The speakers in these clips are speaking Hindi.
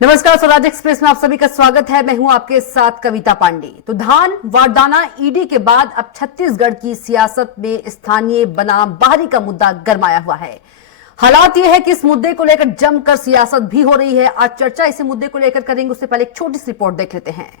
नमस्कार, स्वराज एक्सप्रेस में आप सभी का स्वागत है। मैं हूं आपके साथ कविता पांडे। तो धान वारदाना ईडी के बाद अब छत्तीसगढ़ की सियासत में स्थानीय बनाम बाहरी का मुद्दा गरमाया हुआ है। हालात यह है कि इस मुद्दे को लेकर जमकर सियासत भी हो रही है। आज चर्चा इसी मुद्दे को लेकर करेंगे, उससे पहले एक छोटी सी रिपोर्ट देख लेते हैं।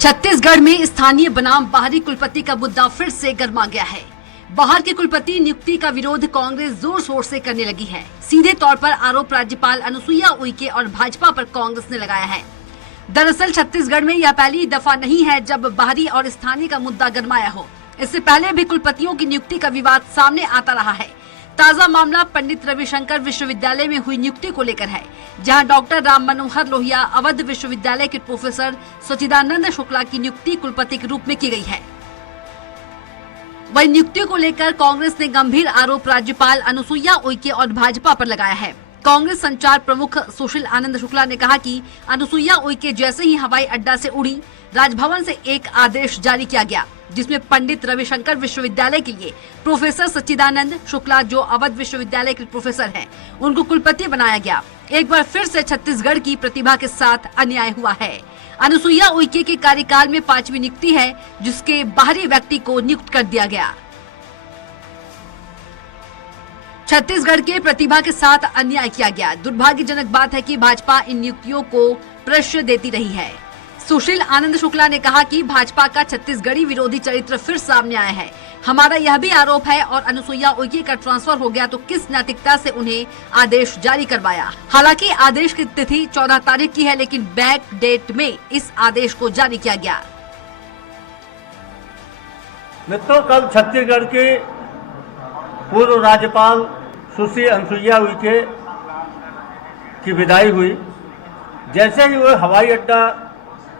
छत्तीसगढ़ में स्थानीय बनाम बाहरी कुलपति का मुद्दा फिर से गरमा गया है। बाहर के कुलपति नियुक्ति का विरोध कांग्रेस जोर शोर से करने लगी है। सीधे तौर पर आरोप राज्यपाल अनुसुईया उइके और भाजपा पर कांग्रेस ने लगाया है। दरअसल छत्तीसगढ़ में यह पहली दफा नहीं है जब बाहरी और स्थानीय का मुद्दा गरमाया हो। इससे पहले भी कुलपतियों की नियुक्ति का विवाद सामने आता रहा है। ताजा मामला पंडित रविशंकर विश्वविद्यालय में हुई नियुक्ति को लेकर है, जहां डॉक्टर राम मनोहर लोहिया अवध विश्वविद्यालय के प्रोफेसर सच्चिदानंद शुक्ला की नियुक्ति कुलपति के रूप में की गई है। वही नियुक्ति को लेकर कांग्रेस ने गंभीर आरोप राज्यपाल अनुसुईया उइके और भाजपा पर लगाया है। कांग्रेस संचार प्रमुख सुशील आनंद शुक्ला ने कहा कि अनुसुईया उइके जैसे ही हवाई अड्डा से उड़ी, राजभवन से एक आदेश जारी किया गया, जिसमें पंडित रविशंकर विश्वविद्यालय के लिए प्रोफेसर सच्चिदानंद शुक्ला, जो अवध विश्वविद्यालय के प्रोफेसर हैं, उनको कुलपति बनाया गया। एक बार फिर से छत्तीसगढ़ की प्रतिभा के साथ अन्याय हुआ है। अनुसुईया उइके के कार्यकाल में 5वीं नियुक्ति है, जिसके बाहरी व्यक्ति को नियुक्त कर दिया गया। छत्तीसगढ़ के प्रतिभा के साथ अन्याय किया गया। दुर्भाग्यजनक बात है कि भाजपा इन नियुक्तियों को प्रश्रय देती रही है। सुशील आनंद शुक्ला ने कहा कि भाजपा का छत्तीसगढ़ी विरोधी चरित्र फिर सामने आया है। हमारा यह भी आरोप है, और अनुसुईया उइके का ट्रांसफर हो गया तो किस नैतिकता से उन्हें आदेश जारी करवाया। हालांकि आदेश की तिथि 14 तारीख की है, लेकिन बैक डेट में इस आदेश को जारी किया गया। मित्रों, कल छत्तीसगढ़ के पूर्व राज्यपाल सुश्री अनुसुईया उइके की विदाई हुई। जैसे ही वो हवाई अड्डा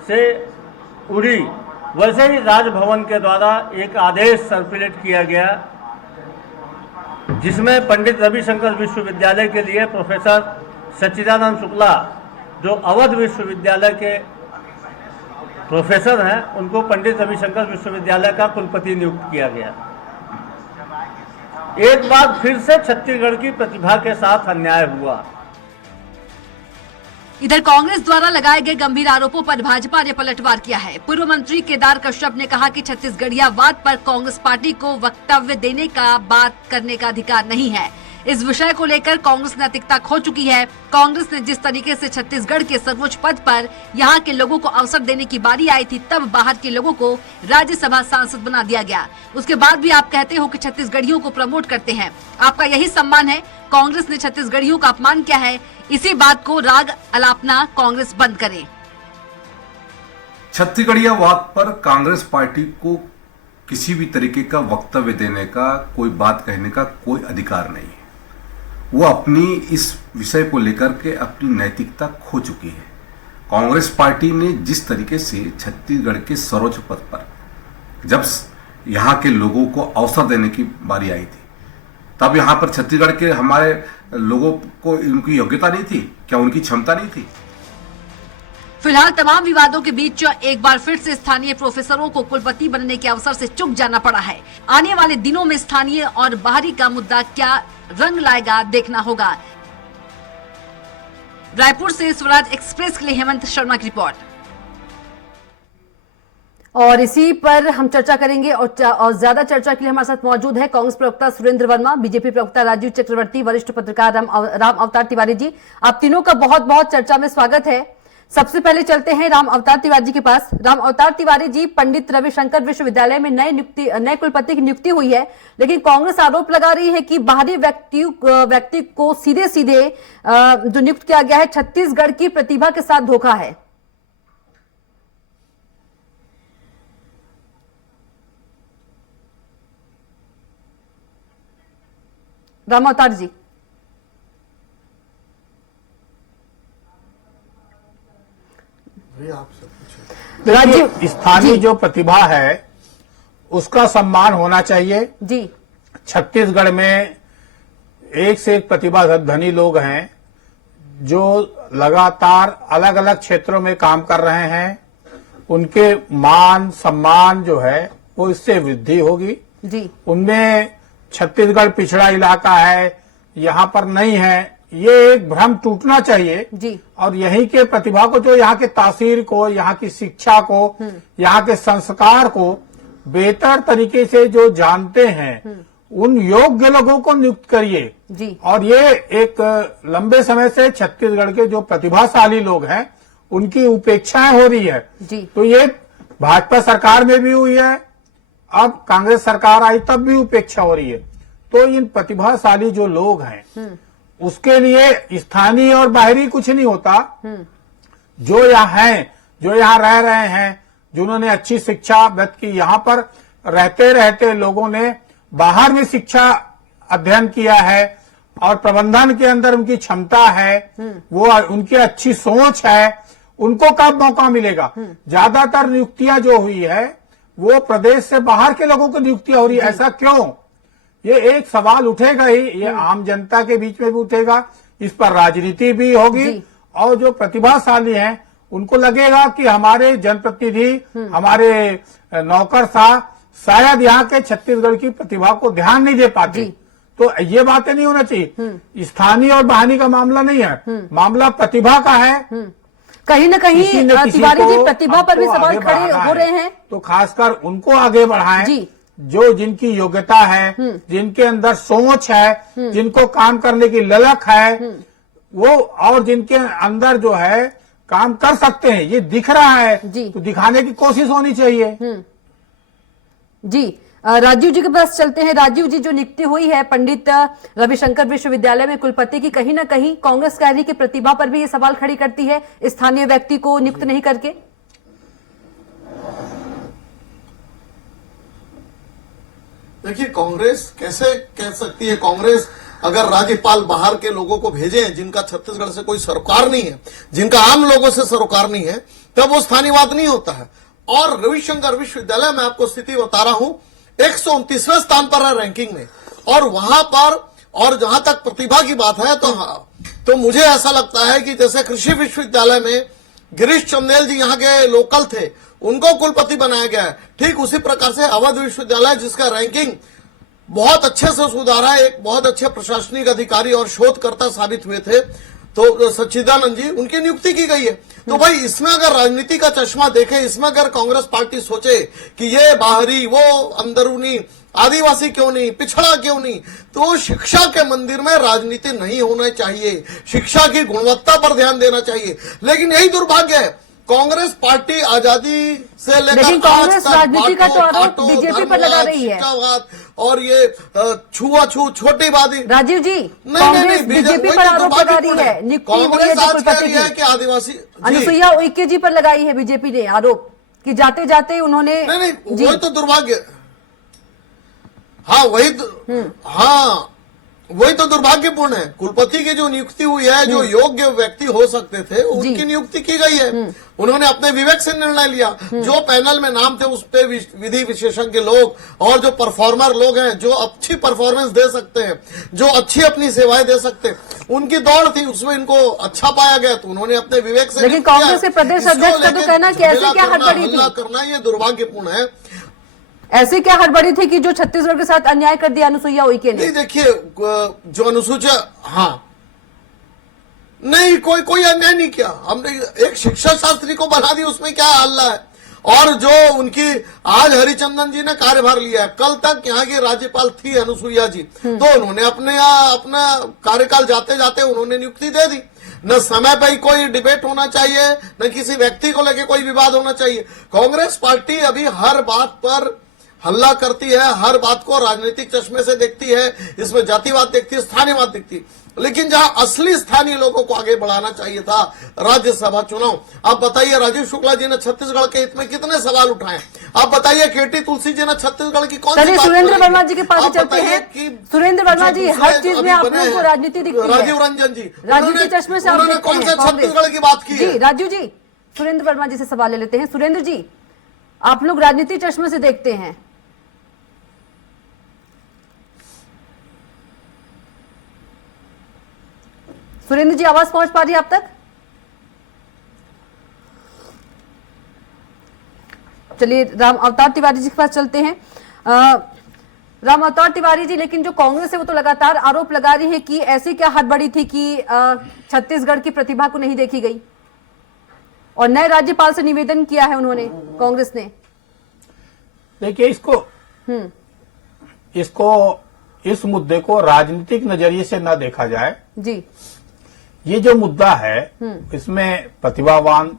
से उड़ी, वैसे ही राजभवन के द्वारा एक आदेश सर्कुलेट किया गया, जिसमें पंडित रविशंकर विश्वविद्यालय के लिए प्रोफेसर सच्चिदानंद शुक्ला, जो अवध विश्वविद्यालय के प्रोफेसर हैं, उनको पंडित रविशंकर विश्वविद्यालय का कुलपति नियुक्त किया गया। एक बार फिर से छत्तीसगढ़ की प्रतिभा के साथ अन्याय हुआ। इधर कांग्रेस द्वारा लगाए गए गंभीर आरोपों पर भाजपा ने पलटवार किया है। पूर्व मंत्री केदार कश्यप ने कहा कि छत्तीसगढ़ियावाद पर कांग्रेस पार्टी को वक्तव्य देने का, बात करने का अधिकार नहीं है। इस विषय को लेकर कांग्रेस नैतिकता खो चुकी है। कांग्रेस ने जिस तरीके से छत्तीसगढ़ के सर्वोच्च पद पर यहां के लोगों को अवसर देने की बारी आई थी, तब बाहर के लोगों को राज्यसभा सांसद बना दिया गया। उसके बाद भी आप कहते हो कि छत्तीसगढ़ियों को प्रमोट करते हैं। आपका यही सम्मान है। कांग्रेस ने छत्तीसगढ़ियों का अपमान किया है। इसी बात को राग अलापना कांग्रेस बंद करे। छत्तीसगढ़ियावाद पर कांग्रेस पार्टी को किसी भी तरीके का वक्तव्य देने का, कोई बात कहने का कोई अधिकार नहीं है। वो अपनी इस विषय को लेकर के अपनी नैतिकता खो चुकी है। कांग्रेस पार्टी ने जिस तरीके से छत्तीसगढ़ के सर्वोच्च पद पर जब यहाँ के लोगों को अवसर देने की बारी आई थी, तब यहाँ पर छत्तीसगढ़ के हमारे लोगों को उनकी योग्यता नहीं थी क्या, उनकी क्षमता नहीं थी? फिलहाल तमाम विवादों के बीच एक बार फिर से स्थानीय प्रोफेसरों को कुलपति बनने के अवसर से चूक जाना पड़ा है। आने वाले दिनों में स्थानीय और बाहरी का मुद्दा क्या रंग लाएगा, देखना होगा। रायपुर से स्वराज एक्सप्रेस के लिए हेमंत शर्मा की रिपोर्ट। और इसी पर हम चर्चा करेंगे, और ज्यादा चर्चा के लिए हमारे साथ मौजूद है कांग्रेस प्रवक्ता सुरेंद्र वर्मा, बीजेपी प्रवक्ता राजीव चक्रवर्ती, वरिष्ठ पत्रकार राम अवतार तिवारी जी। आप तीनों का बहुत बहुत चर्चा में स्वागत है। सबसे पहले चलते हैं राम अवतार तिवारी जी के पास। राम अवतार तिवारी जी, पंडित रविशंकर विश्वविद्यालय में नए कुलपति की नियुक्ति हुई है, लेकिन कांग्रेस आरोप लगा रही है कि बाहरी व्यक्ति को सीधे सीधे जो नियुक्त किया गया है, छत्तीसगढ़ की प्रतिभा के साथ धोखा है। राम अवतार जी। देखिए, स्थानीय जो प्रतिभा है उसका सम्मान होना चाहिए जी। छत्तीसगढ़ में एक से एक प्रतिभा धनी लोग हैं जो लगातार अलग अलग क्षेत्रों में काम कर रहे हैं। उनके मान सम्मान जो है वो इससे वृद्धि होगी जी। उनमें छत्तीसगढ़ पिछड़ा इलाका है, यहाँ पर नहीं है, ये एक भ्रम टूटना चाहिए जी। और यहीं के प्रतिभा को, जो यहाँ के तासीर को, यहाँ की शिक्षा को, यहाँ के संस्कार को बेहतर तरीके से जो जानते हैं, उन योग्य लोगों को नियुक्त करिए जी। और ये एक लंबे समय से छत्तीसगढ़ के जो प्रतिभाशाली लोग हैं उनकी उपेक्षाएं हो रही है जी। तो ये भाजपा सरकार में भी हुई है, अब कांग्रेस सरकार आई तब भी उपेक्षा हो रही है। तो इन प्रतिभाशाली जो लोग हैं उसके लिए स्थानीय और बाहरी कुछ नहीं होता। जो यहाँ हैं, जो यहाँ रह रहे हैं, जिन्होंने अच्छी शिक्षा व्यक्त की, यहाँ पर रहते रहते लोगों ने बाहर में शिक्षा अध्ययन किया है और प्रबंधन के अंदर उनकी क्षमता है, वो उनकी अच्छी सोच है, उनको कब मौका मिलेगा? ज्यादातर नियुक्तियां जो हुई है वो प्रदेश से बाहर के लोगों को नियुक्तियां हो रही है। ऐसा क्यों? ये एक सवाल उठेगा ही, ये आम जनता के बीच में भी उठेगा, इस पर राजनीति भी होगी और जो प्रतिभाशाली हैं उनको लगेगा कि हमारे जनप्रतिनिधि, हमारे नौकरशाह शायद यहाँ के छत्तीसगढ़ की प्रतिभा को ध्यान नहीं दे पाते। तो ये बातें नहीं होना चाहिए। स्थानीय और बहानी का मामला नहीं है, मामला प्रतिभा का है। कहीं न कहीं तिवारी जी प्रतिभा पर भी सवाल खड़े हो रहे हैं, तो खासकर उनको आगे बढ़ाएं जो जिनकी योग्यता है, जिनके अंदर सोच है, जिनको काम करने की ललक है, वो और जिनके अंदर जो है काम कर सकते हैं, ये दिख रहा है तो दिखाने की कोशिश होनी चाहिए। जी। राजीव जी के पास चलते हैं। राजीव जी, जो नियुक्ति हुई है पंडित रविशंकर विश्वविद्यालय में कुलपति की, कहीं ना कहीं कांग्रेस कह रही कि प्रतिभा पर भी ये सवाल खड़ी करती है स्थानीय व्यक्ति को नियुक्त नहीं करके। देखिए, कांग्रेस कैसे कह सकती है? कांग्रेस अगर राज्यपाल बाहर के लोगों को भेजे जिनका छत्तीसगढ़ से कोई सरोकार नहीं है, जिनका आम लोगों से सरोकार नहीं है, तब वो स्थानीयवाद नहीं होता है। और रविशंकर विश्वविद्यालय में आपको स्थिति बता रहा हूं, 129वें स्थान पर है रैंकिंग में, और वहां पर, और जहां तक प्रतिभा की बात है तो मुझे ऐसा लगता है कि जैसे कृषि विश्वविद्यालय में गिरीश चंदेल जी यहाँ के लोकल थे, उनको कुलपति बनाया गया है, ठीक उसी प्रकार से अवध विश्वविद्यालय जिसका रैंकिंग बहुत अच्छे से सुधारा है, एक बहुत अच्छे प्रशासनिक अधिकारी और शोधकर्ता साबित हुए थे, तो सच्चिदानंद जी, उनकी नियुक्ति की गई है। तो भाई इसमें अगर राजनीति का चश्मा देखे, इसमें अगर कांग्रेस पार्टी सोचे कि ये बाहरी, वो अंदरूनी, आदिवासी क्यों नहीं, पिछड़ा क्यों नहीं, तो शिक्षा के मंदिर में राजनीति नहीं होना चाहिए, शिक्षा की गुणवत्ता पर ध्यान देना चाहिए। लेकिन यही दुर्भाग्य है, कांग्रेस पार्टी आजादी से लेकर कांग्रेस राजनीति का तो आरोप बीजेपी पर लगा रही है, और ये छुआछूत छोटी बाती। राजीव जी, नहीं, बीजेपी पर आरोप लगा रही है, कांग्रेस आज कह रही है कि आदिवासी, अनुसुईया उइके जी पर लगाई है बीजेपी ने आरोप कि जाते जाते उन्होंने, नहीं, वही तो दुर्भाग्य, हाँ वही तो दुर्भाग्यपूर्ण है। कुलपति की जो नियुक्ति हुई है, जो योग्य व्यक्ति हो सकते थे उनकी नियुक्ति की गई है, उन्होंने अपने विवेक से निर्णय लिया। जो पैनल में नाम थे उस पे विधि विशेषज्ञ लोग और जो परफॉर्मर लोग हैं, जो अच्छी परफॉर्मेंस दे सकते हैं, जो अच्छी अपनी सेवाएं दे सकते हैं, उनकी दौड़ थी, उसमें इनको अच्छा पाया गया तो उन्होंने अपने विवेक से। लेकिन कांग्रेस के प्रदेश अध्यक्ष का तो कहना कि ऐसे क्या हड़बड़ी थी, करना ये दुर्भाग्यपूर्ण है। ऐसी क्या हड़बड़ी थी कि जो छत्तीसगढ़ के साथ अन्याय कर दिया अनुसुईया उइके ने? नहीं, देखिए, जो अनुसूचित, हाँ, नहीं, कोई अन्याय नहीं किया हमने, एक शिक्षा शास्त्री को बना दिया, उसमें क्या हल्ला है? और जो उनकी आज हरिचंदन जी ने कार्यभार लिया है, कल तक यहाँ की राज्यपाल थी अनुसुईया जी, तो उन्होंने अपना कार्यकाल जाते जाते उन्होंने नियुक्ति दे दी। न समय पर ही कोई डिबेट होना चाहिए, न किसी व्यक्ति को लेकर कोई विवाद होना चाहिए। कांग्रेस पार्टी अभी हर बात पर हल्ला करती है, हर बात को राजनीतिक चश्मे से देखती है, इसमें जातिवाद देखती है, स्थानीयवाद देखती है। लेकिन जहां असली स्थानीय लोगों को आगे बढ़ाना चाहिए था, राज्यसभा चुनाव, आप बताइए, राजीव शुक्ला जी ने छत्तीसगढ़ के हित में कितने सवाल उठाए? आप बताइए, केटी तुलसी जी ने छत्तीसगढ़ की कौन सी बात? सुरेंद्र वर्मा जी के पास चलते हैं। सुरेंद्र वर्मा जी, हर चीज में आप लोगों को राजनीति दिखती है। राजीव रंजन जी, राजनीति चश्मे से उन्होंने कौन सा छत्तीसगढ़ की बात की? जी राजू जी, सुरेंद्र वर्मा जी से सवाल ले लेते हैं। सुरेंद्र जी, आप लोग राजनीति चश्मे से देखते हैं, सुरेंद्र जी आवाज पहुंच पा रही है आप तक? चलिए राम अवतार तिवारी जी के पास चलते हैं। राम अवतार तिवारी जी, लेकिन जो कांग्रेस है वो तो लगातार आरोप लगा रही है कि ऐसी क्या हड़बड़ी थी कि छत्तीसगढ़ की प्रतिभा को नहीं देखी गई, और नए राज्यपाल से निवेदन किया है उन्होंने, कांग्रेस ने। देखिए, इसको इस मुद्दे को राजनीतिक नजरिए से न देखा जाए जी। ये जो मुद्दा है इसमें प्रतिभावान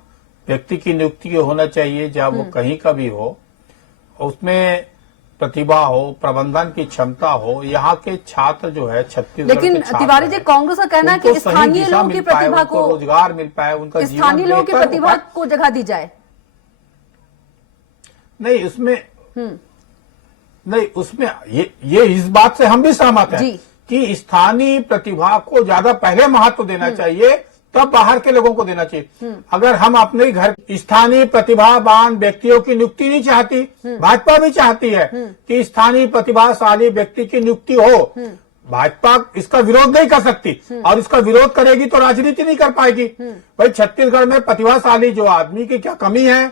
व्यक्ति की नियुक्ति होना चाहिए, जब वो कहीं का भी हो, उसमें प्रतिभा हो, प्रबंधन की क्षमता हो। यहाँ के छात्र जो है छत्तीसगढ़ लेकिन तिवारी जी, कांग्रेस का कहना है कि स्थानीय लोगों की प्रतिभा को रोजगार मिल पाए, उनका स्थानीय लोगों की प्रतिभा को जगह दी जाए। नहीं, उसमें ये इस बात से हम भी सहमत हैं कि स्थानीय प्रतिभा को ज्यादा पहले महत्व देना चाहिए, तब बाहर के लोगों को देना चाहिए। अगर हम अपने घर स्थानीय प्रतिभावान व्यक्तियों की नियुक्ति नहीं चाहती, भाजपा भी चाहती है कि स्थानीय प्रतिभाशाली व्यक्ति की नियुक्ति हो, भाजपा इसका विरोध नहीं कर सकती, और इसका विरोध करेगी तो राजनीति नहीं कर पाएगी। भाई, छत्तीसगढ़ में प्रतिभाशाली जो आदमी की क्या कमी है?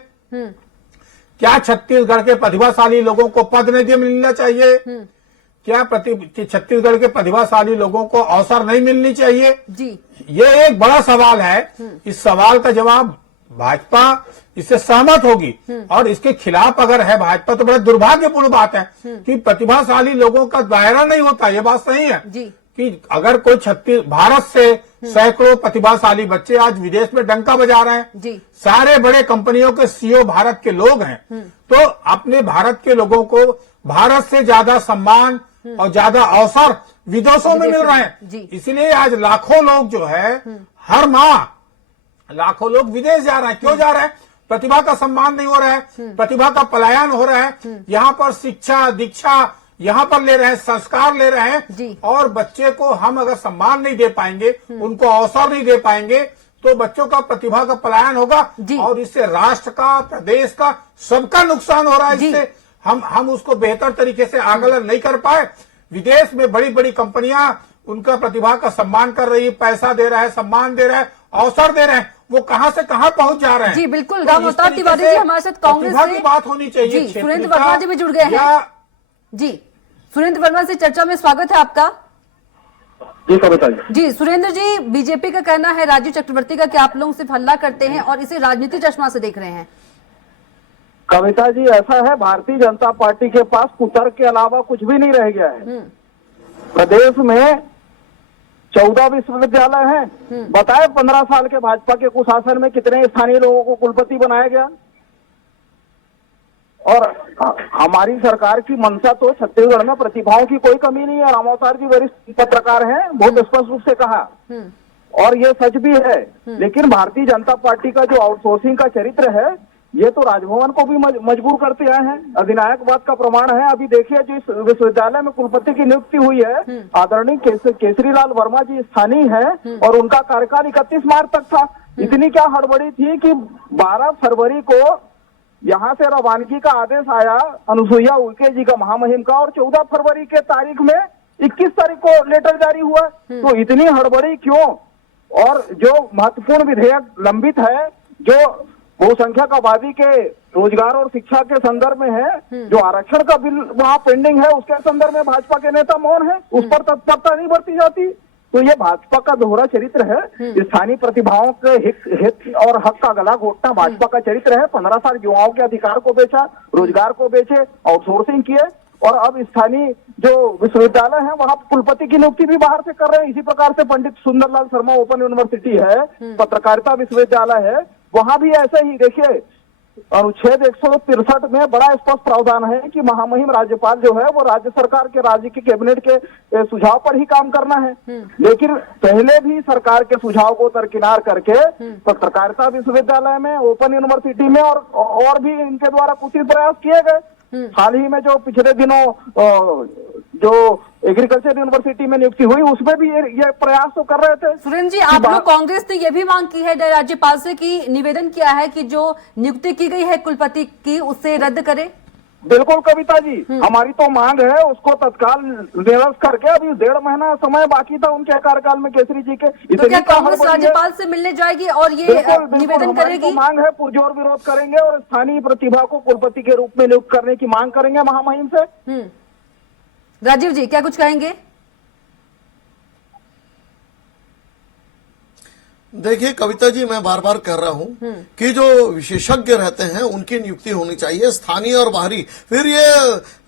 क्या छत्तीसगढ़ के प्रतिभाशाली लोगों को पद नहीं मिलना चाहिए? क्या छत्तीसगढ़ के प्रतिभाशाली लोगों को अवसर नहीं मिलनी चाहिए जी? ये एक बड़ा सवाल है। इस सवाल का जवाब भाजपा इससे सहमत होगी, और इसके खिलाफ अगर है भाजपा तो बड़ा दुर्भाग्यपूर्ण बात है कि प्रतिभाशाली लोगों का दायरा नहीं होता। ये बात सही है जी। कि अगर कोई भारत से सैकड़ों प्रतिभाशाली बच्चे आज विदेश में डंका बजा रहे हैं जी। सारे बड़े कंपनियों के सीईओ भारत के लोग हैं, तो अपने भारत के लोगों को भारत से ज्यादा सम्मान और ज्यादा अवसर विदेशों में मिल रहे हैं। इसलिए आज लाखों लोग जो है हर माह लाखों लोग विदेश जा रहे हैं। क्यों जा रहे हैं? प्रतिभा का सम्मान नहीं हो रहा है, प्रतिभा का पलायन हो रहा है। यहाँ पर शिक्षा दीक्षा यहाँ पर ले रहे हैं, संस्कार ले रहे हैं, और बच्चे को हम अगर सम्मान नहीं दे पाएंगे, उनको अवसर नहीं दे पाएंगे, तो बच्चों का प्रतिभा का पलायन होगा, और इससे राष्ट्र का, प्रदेश का, सबका नुकसान हो रहा है। इससे हम उसको बेहतर तरीके से आकलन नहीं कर पाए। विदेश में बड़ी बड़ी कंपनियां उनका प्रतिभा का सम्मान कर रही है, पैसा दे रहा है, सम्मान दे रहा है, अवसर दे रहे हैं। वो कहां से कहां पहुंच जा रहे हैं। जी बिल्कुल। राम अवतार तिवारी जी हमारे साथ कांग्रेस की बात होनी चाहिए। सुरेंद्र वर्मा जी भी जुड़ गए हैं जी। सुरेंद्र वर्मा से चर्चा में स्वागत है आपका। जी कविता जी। जी सुरेंद्र जी, बीजेपी का कहना है राजीव चक्रवर्ती का कि आप लोग सिर्फ हल्ला करते हैं और इसे राजनीतिक चश्मा से देख रहे हैं। कविता जी, ऐसा है, भारतीय जनता पार्टी के पास कुतर्क के अलावा कुछ भी नहीं रह गया है। प्रदेश में 14 विश्वविद्यालय हैं। बताए 15 साल के भाजपा के कुशासन में कितने स्थानीय लोगों को कुलपति बनाया गया? और हमारी सरकार की मंशा तो छत्तीसगढ़ में प्रतिभाओं की कोई कमी नहीं है। राम अवतार जी वरिष्ठ पत्रकार हैं, बहुत स्पष्ट रूप से कहा, और ये सच भी है। लेकिन भारतीय जनता पार्टी का जो आउटसोर्सिंग का चरित्र है, ये तो राजभवन को भी मजबूर करते आए हैं। अधिनायकवाद का प्रमाण है। अभी देखिए, जो विश्वविद्यालय में कुलपति की नियुक्ति हुई है, आदरणीय केसरीलाल वर्मा जी स्थानीय है, और उनका कार्यकाल 31 मार्च तक था। इतनी क्या हड़बड़ी थी कि 12 फरवरी को यहाँ से रवानगी का आदेश आया अनुसुईया उइके जी का, महामहिम का, और 14 फरवरी के तारीख में 21 तारीख को लेटर जारी हुआ। तो इतनी हड़बड़ी क्यों? और जो महत्वपूर्ण विधेयक लंबित है, जो बहुसंख्यक आबादी के रोजगार और शिक्षा के संदर्भ में है, जो आरक्षण का बिल वहाँ पेंडिंग है, उसके संदर्भ में भाजपा के नेता मौन है, उस पर तत्परता नहीं बरती जाती। तो ये भाजपा का दोहरा चरित्र है। स्थानीय प्रतिभाओं के हित और हक का गला घोटना भाजपा का चरित्र है। 15 साल युवाओं के अधिकार को बेचा, रोजगार को बेचे, आउटसोर्सिंग किए, और अब स्थानीय जो विश्वविद्यालय है वहाँ कुलपति की नियुक्ति भी बाहर से कर रहे हैं। इसी प्रकार से पंडित सुंदरलाल शर्मा ओपन यूनिवर्सिटी है, पत्रकारिता विश्वविद्यालय है, वहां भी ऐसे ही। देखिए, अनुच्छेद 163 में बड़ा स्पष्ट प्रावधान है कि महामहिम राज्यपाल जो है वो राज्य सरकार के, राज्य के कैबिनेट के सुझाव पर ही काम करना है। लेकिन पहले भी सरकार के सुझाव को दरकिनार करके पत्रकारिता विश्वविद्यालय में, ओपन यूनिवर्सिटी में और भी इनके द्वारा कुछ प्रयास किए गए। हाल ही में जो पिछले दिनों जो एग्रीकल्चर यूनिवर्सिटी में नियुक्ति हुई, उसमें भी ये प्रयास तो कर रहे थे। सुरेंद्र जी, आप लोग कांग्रेस ने यह भी मांग की है राज्यपाल से कि निवेदन किया है कि जो नियुक्ति की गई है कुलपति की, उससे रद्द करे। बिल्कुल कविता जी, हमारी तो मांग है उसको तत्काल निरस्त करके। अभी 1.5 महीना समय बाकी था उनके कार्यकाल में केसरी जी के। तो क्या कांग्रेस राज्यपाल से मिलने जाएगी और ये निवेदन करेगी? तो मांग है, पुरजोर विरोध करेंगे और स्थानीय प्रतिभा को कुलपति के रूप में नियुक्त करने की मांग करेंगे महामहिम से। राजीव जी क्या कुछ कहेंगे? देखिए कविता जी, मैं बार बार कह रहा हूं कि जो विशेषज्ञ रहते हैं उनकी नियुक्ति होनी चाहिए, स्थानीय और बाहरी। फिर ये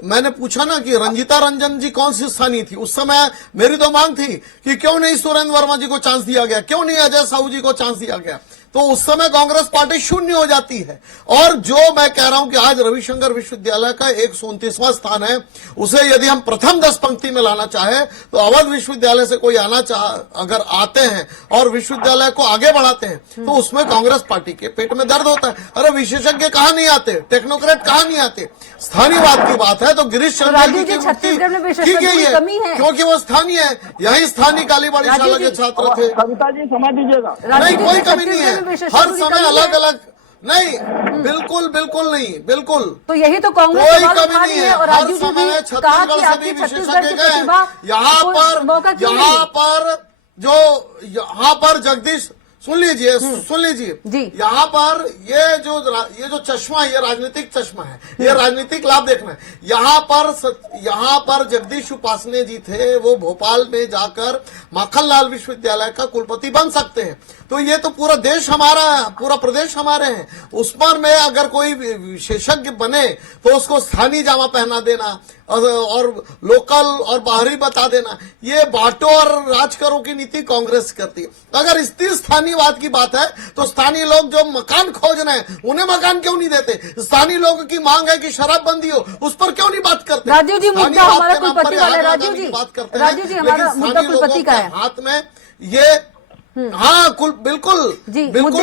मैंने पूछा ना कि रंजीता रंजन जी कौन सी स्थानीय थी, उस समय मेरी तो मांग थी कि क्यों नहीं सुरेंद्र वर्मा जी को चांस दिया गया, क्यों नहीं अजय साहू जी को चांस दिया गया, तो उस समय कांग्रेस पार्टी शून्य हो जाती है। और जो मैं कह रहा हूं कि आज रविशंकर विश्वविद्यालय का 139वां स्थान है, उसे यदि हम प्रथम 10 पंक्ति में लाना चाहे तो अवध विश्वविद्यालय से कोई अगर आते हैं और विश्वविद्यालय को आगे बढ़ाते हैं तो उसमें कांग्रेस पार्टी के पेट में दर्द होता है। अरे विशेषज्ञ कहां नहीं आते, टेक्नोक्रेट कहां नहीं आते, स्थानीयवाद की बात है तो गिरीश चंद्र जी की छत्तीसगढ़ में की गई है क्योंकि वो स्थानीय है, यही स्थानीय कालीबाड़ी शाला के छात्र थे। कविता जी समझ दीजिएगा, नहीं कोई कमी नहीं है, हर समय अलग अलग नहीं, बिल्कुल बिल्कुल नहीं, बिल्कुल तो यही तो कांग्रेस कोई सवाल कमी उठा नहीं रही है। है। और हर राजीव जी समय भी कहा कि छत्तीसगढ़ से आपकी भी छत्तीसगढ़ विशेषज्ञ की गए प्रतिभा यहाँ क्यों पर जो यहाँ पर जगदीश सुन लीजिए जी। यहाँ पर ये जो चश्मा है, ये राजनीतिक चश्मा है, ये राजनीतिक लाभ देखना है। यहाँ पर जगदीश उपासने जी थे, वो भोपाल में जाकर माखनलाल विश्वविद्यालय का कुलपति बन सकते हैं। तो ये तो पूरा देश हमारा, पूरा प्रदेश हमारे हैं। उस पर में अगर कोई विशेषज्ञ बने तो उसको स्थानीय जामा पहना देना और लोकल और बाहरी बता देना, ये बांटो और राज करो की नीति कांग्रेस करती है। अगर स्थिर स्थानीयवाद की बात है तो स्थानीय लोग जो मकान खोज रहे हैं उन्हें मकान क्यों नहीं देते? स्थानीय लोगों की मांग है कि शराबबंदी हो, उस पर क्यों नहीं बात करते? राजीव जी मुद्दा हमारा कुलपति वाला है। बात करते हैं, राजीव जी हमारा मुद्दा कुलपति का है। हाथ में ये हाँ बिल्कुल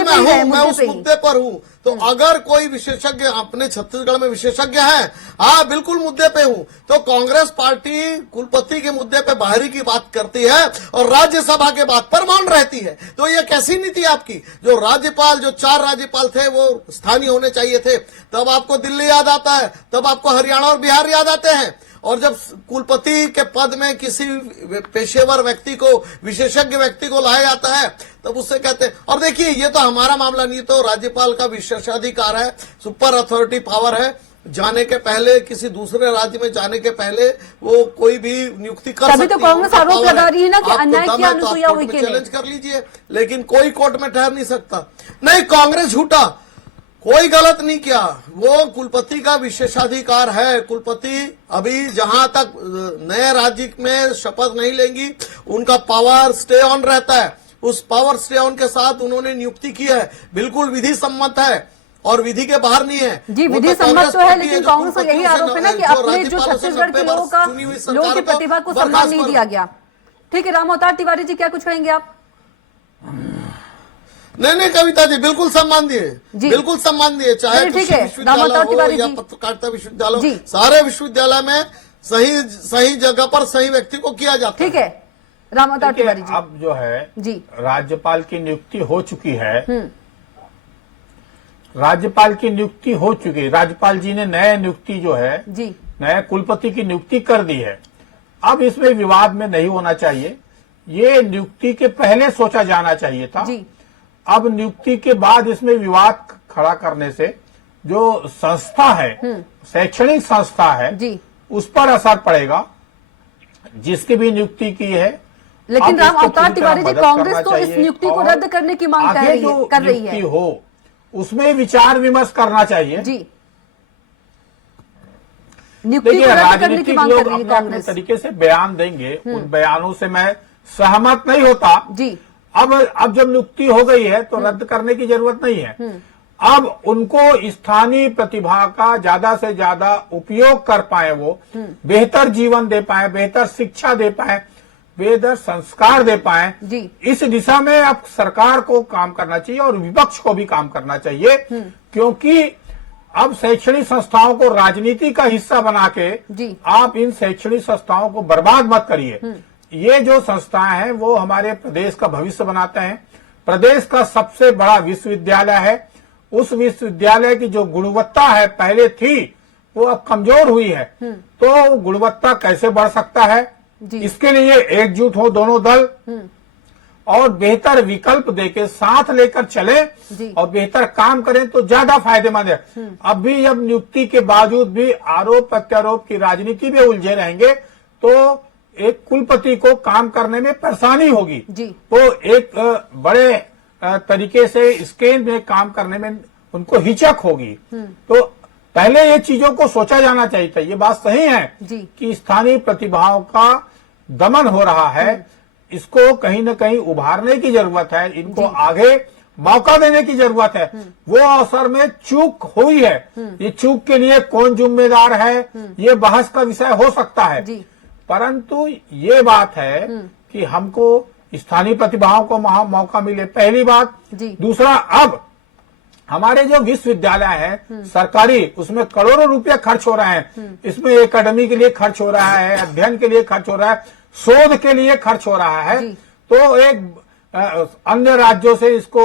मैं उस मुद्दे पर हूँ। तो अगर कोई विशेषज्ञ अपने छत्तीसगढ़ में विशेषज्ञ हैं, हाँ बिल्कुल मुद्दे पे हूँ, तो कांग्रेस पार्टी कुलपति के मुद्दे पे बाहरी की बात करती है और राज्यसभा के बात पर मौन रहती है। तो ये कैसी नीति आपकी? जो 4 राज्यपाल थे वो स्थानीय होने चाहिए थे, तब आपको दिल्ली याद आता है, तब आपको हरियाणा और बिहार याद आते हैं। और जब कुलपति के पद में किसी पेशेवर व्यक्ति को, विशेषज्ञ व्यक्ति को लाया जाता है तब उससे कहते हैं। और देखिए ये तो हमारा मामला नहीं, तो राज्यपाल का विशेषाधिकार है, सुपर अथॉरिटी पावर है, जाने के पहले किसी दूसरे राज्य में जाने के पहले वो कोई भी नियुक्ति कर सकती है। तभी तो कांग्रेस आरोप लगा रही है ना कि अन्याय किया अनुसुईया उइके ने। चैलेंज कर लीजिए, लेकिन कोई कोर्ट में ठहर नहीं सकता। नहीं, कांग्रेस झूठा, कोई गलत नहीं किया, वो कुलपति का विशेषाधिकार है। कुलपति अभी जहां तक नए राज्य में शपथ नहीं लेंगी उनका पावर स्टे ऑन रहता है। उस पावर स्टे ऑन के साथ उन्होंने नियुक्ति की है, बिल्कुल विधि सम्मत है और विधि के बाहर नहीं है। जी विधि सम्मत तो है, लेकिन कांग्रेस का यही आरोप है ना कि अपने जो छत्तीसगढ़ के लोगों की प्रतिभा को सम्मान नहीं दिया गया। ठीक है, राम अवतार तिवारी जी क्या कुछ कहेंगे आप? नहीं कविता जी, बिल्कुल सम्मान दिए, बिल्कुल सम्मान दिए, चाहे कृषि विश्वविद्यालय हो या पत्रकारिता विश्वविद्यालय हो, सारे विश्वविद्यालय में सही जगह पर सही व्यक्ति को किया जाता है। ठीक है राम अवतार तिवारी जी। अब जो है जी राज्यपाल की नियुक्ति हो चुकी है, राज्यपाल की नियुक्ति हो चुकी है, राज्यपाल जी ने नए नियुक्ति जो है जी नए कुलपति की नियुक्ति कर दी है। अब इसमें विवाद में नहीं होना चाहिए, ये नियुक्ति के पहले सोचा जाना चाहिए था। जी अब नियुक्ति के बाद इसमें विवाद खड़ा करने से जो संस्था है, शैक्षणिक संस्था है जी, उस पर असर पड़ेगा, जिसकी भी नियुक्ति की है। लेकिन राम अवतार तिवारी जी, कांग्रेस तो इस नियुक्ति को रद्द करने की मांग कर रही है। हो उसमें विचार विमर्श करना चाहिए जी। नियुक्ति को रद्द करने की मांग कर रही है कांग्रेस। तरीके से बयान देंगे, उन बयानों से मैं सहमत नहीं होता जी। अब जब नियुक्ति हो गई है तो रद्द करने की जरूरत नहीं है। अब उनको स्थानीय प्रतिभा का ज्यादा से ज्यादा उपयोग कर पाए, वो बेहतर जीवन दे पाए, बेहतर शिक्षा दे पाए, बेहतर संस्कार दे पाए, इस दिशा में अब सरकार को काम करना चाहिए और विपक्ष को भी काम करना चाहिए। क्योंकि अब शैक्षणिक संस्थाओं को राजनीति का हिस्सा बना के आप इन शैक्षणिक संस्थाओं को बर्बाद मत करिए। ये जो संस्थाएं हैं वो हमारे प्रदेश का भविष्य बनाते हैं। प्रदेश का सबसे बड़ा विश्वविद्यालय है, उस विश्वविद्यालय की जो गुणवत्ता है पहले थी वो अब कमजोर हुई है। तो गुणवत्ता कैसे बढ़ सकता है, इसके लिए एकजुट हो दोनों दल और बेहतर विकल्प देके साथ लेकर चले और बेहतर काम करें तो ज्यादा फायदेमंद है। अब भी जब नियुक्ति के बावजूद भी आरोप प्रत्यारोप की राजनीति में उलझे रहेंगे तो एक कुलपति को काम करने में परेशानी होगी जी। तो एक बड़े तरीके से स्केल में काम करने में उनको हिचक होगी। तो पहले ये चीजों को सोचा जाना चाहिए था। ये बात सही है जी। कि स्थानीय प्रतिभाओं का दमन हो रहा है, इसको कहीं न कहीं उभारने की जरूरत है, इनको आगे मौका देने की जरूरत है। वो अवसर में चूक हुई है, ये चूक के लिए कौन जिम्मेदार है ये बहस का विषय हो सकता है जी। परंतु ये बात है कि हमको स्थानीय प्रतिभाओं को मौका मिले, पहली बात। दूसरा, अब हमारे जो विश्वविद्यालय है सरकारी, उसमें करोड़ों रुपए खर्च हो रहे हैं। इसमें एकेडमी के लिए खर्च हो रहा है, अध्ययन के लिए खर्च हो रहा है, शोध के लिए खर्च हो रहा है। तो एक अन्य राज्यों से इसको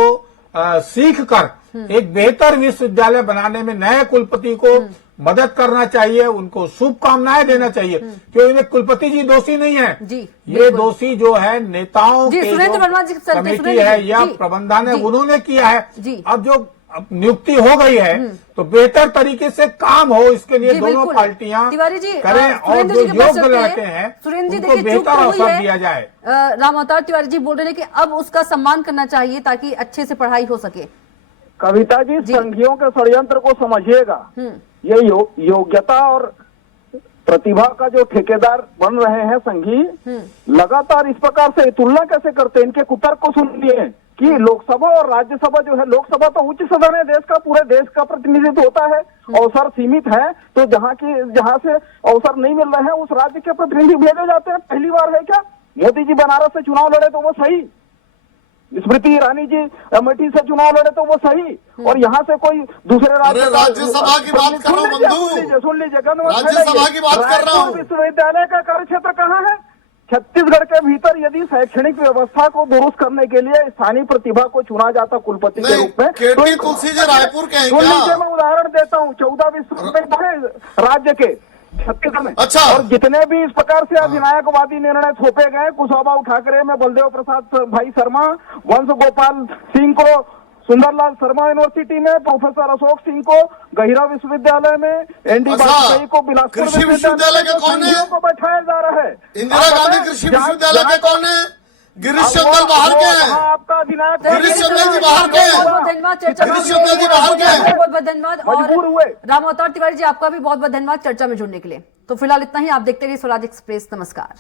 सीख कर एक बेहतर विश्वविद्यालय बनाने में नए कुलपति को मदद करना चाहिए, उनको शुभकामनाएं देना चाहिए। क्योंकि कुलपति जी दोषी नहीं है जी, ये दोषी जो है नेताओं के जो कमेटी है या प्रबंधन है उन्होंने किया है। अब जो नियुक्ति हो गई है तो बेहतर तरीके से काम हो, इसके लिए दोनों पार्टियां करें और जो योग्य लड़के हैं उनको बेहतर अवसर दिया जाए। राम अवतार तिवारी जी बोल रहे हैं कि अब उसका सम्मान करना चाहिए ताकि अच्छे से पढ़ाई हो सके। कविता जी, संघियों के षड्यंत्र को समझिएगा। ये योग्यता और प्रतिभा का जो ठेकेदार बन रहे हैं संघी, लगातार इस प्रकार से तुलना कैसे करते हैं? इनके कुतर्क को सुनिए कि लोकसभा और राज्यसभा जो है, लोकसभा तो उच्च सदन है, देश का पूरे देश का प्रतिनिधित्व होता है, अवसर सीमित है, तो जहाँ से अवसर नहीं मिल रहे हैं उस राज्य के प्रतिनिधि भेजे जाते हैं। पहली बार है क्या? मोदी जी बनारस से चुनाव लड़े तो वो सही, स्मृति ईरानी जी अमेठी से चुनाव लड़े तो वो सही, और यहाँ से कोई दूसरे राज्यसभा की बात कर रहा हूँ बंधु, सुन लीजिए, राज्यसभा की बात कर रहा हूँ। विश्वविद्यालय का कार्य क्षेत्र कहाँ है? छत्तीसगढ़ के भीतर यदि शैक्षणिक व्यवस्था को दुरुस्त करने के लिए स्थानीय प्रतिभा को चुना जाता कुलपति के रूप में, केटी तुलसी जी रायपुर के हैं क्या? मैं उदाहरण देता हूँ, 14 विश्वविद्यालय राज्य के छत्तीसगढ़ में। अच्छा। और जितने भी इस प्रकार से अधिनायकवादी निर्णय थोपे गए, कुशाभाऊ ठाकरे में बलदेव प्रसाद भाई शर्मा, वंश गोपाल सिंह को सुंदरलाल शर्मा यूनिवर्सिटी में, प्रोफेसर अशोक सिंह को गहिरा विश्वविद्यालय में, एनडी वाजपेयी को बिलासपुर विश्वविद्यालय के कौन है? को बैठाया जा रहा है। इंदिरा गांधी कृषि विश्वविद्यालय के कौन है? गिरीश चंदल बाहर के हैं। आपका अधिनायक गिरीश चंदल जी बाहर के हैं। धन्यवाद चर्चा में, गिरीश चंदल जी बाहर के हैं। बहुत बहुत धन्यवाद। और राम अवतार तिवारी जी आपका भी बहुत बहुत धन्यवाद चर्चा में जुड़ने के लिए। तो फिलहाल इतना ही, आप देखते रहिए स्वराज एक्सप्रेस। नमस्कार।